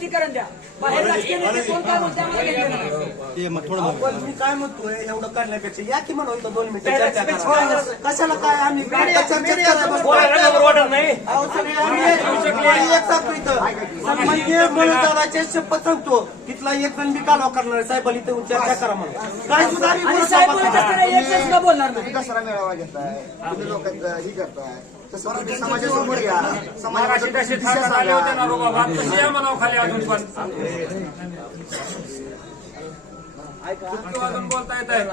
स्पष्टीकरण द्या. बाहेर राजकीय नेते कोण काय म्हणते आम्हाला घेतलं नाही. पण मी काय म्हणतोय एवढं करण्यापेक्षा या की म्हणून 2 मिनिटं चर्चा करा. कशाला काय आम्ही सन्माननीय मळदाराच्या शपथ सांगतो तिथला एक जण बी कालवा करणार साहेबांनी इथे चर्चा करा म्हणून काय सुद्धा आणि साहेब बोलत असताना एक सुद्धा बोलणार नाही. दसरा मेळावा घेताय तुम्ही लोकांचं ही करताय तसं तुम्ही समाजासमोर या बोलता येत आहे.